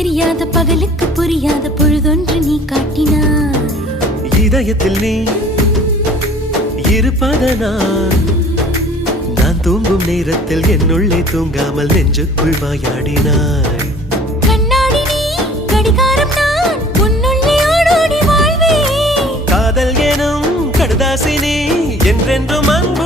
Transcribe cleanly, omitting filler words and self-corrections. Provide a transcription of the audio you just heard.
தெரியாத பகலுக்கு புரியாத பொழுதொன்று நீ காட்டினாய். இதயத்தில் நீ இருப்பதனால் நான் தூங்கும் நேரத்தில் என்னுள்ளே தூங்காமல் நெஞ்சுக்குள் வாயாடினாய். கண்ணாடி நீ கடிகாரம் நான் உன்னுள்ளே ஓடோடி வாழ்வே. காதல் எனும் கடுதாசி நீ என்றென்றும் அன்பு